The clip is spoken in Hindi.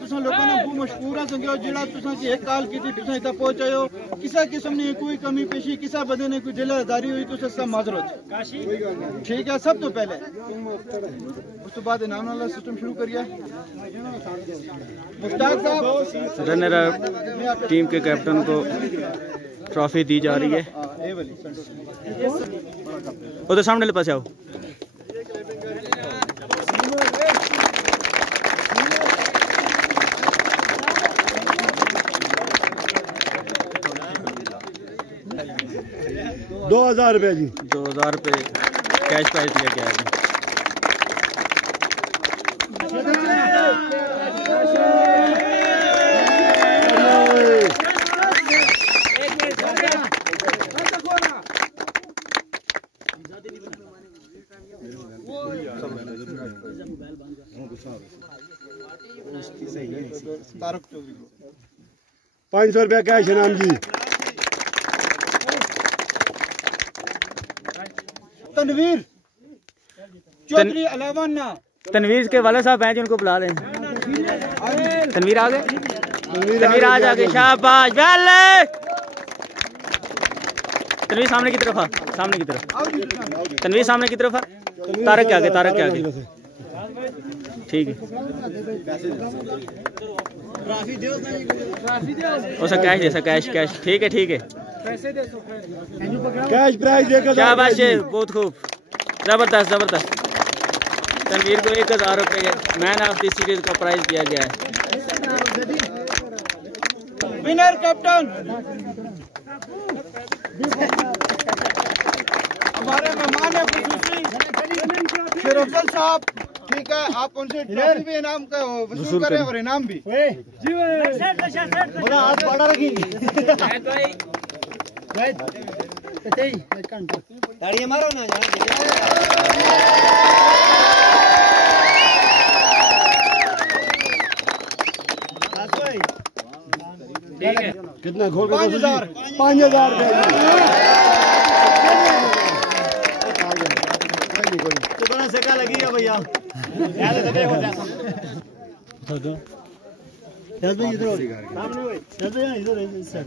तुसा लोगों ने बहुत मशहूर है संगे जिला तुसा की एक कॉल की थी तुसा इतना पहुंचे हो किसी किस्म ने कोई कमी पेशी किसी बंदे ने कोई दिलदारी हुई तो सब माजरत ठीक है सब तो पहले उस तो बाद इनाम वाला सिस्टम शुरू करिए मुश्ताक साहब रनर टीम के कैप्टन को ट्रॉफी दी जा रही है उधर सामने पास आओ ₹2000 जी 2000 रुपये कैश प्राइज लेके आए हैं। ₹500 कैश इनाम जी। तनवीर चौधरी अलावाना तनवीर के वाले साहब हैं जिनको बुला लें। तनवीर आ गए तनवीर आज आ गए शाबाश तनवीर सामने की तरफ आ सामने की तरफ तनवीर सामने की तरफ आ तारक के आगे ठीक है उसका कैश ठीक है कैश प्राइज शाबाश बहुत खूब जबरदस्त तनवीर को 1000 रुपये मैन ऑफ द सीरीज का प्राइज दिया गया है। विनर कैप्टन हमारे मेहमान है शेर अफजल साहब ठीक है आप उनसे ट्रॉफी भी इनाम का वसूल करें और इनाम भी हाथ बढ़ा रखी ताड़ियां मारो ना ठीक है कितना खोल 5000 कितना सेका लगी है भैया इधर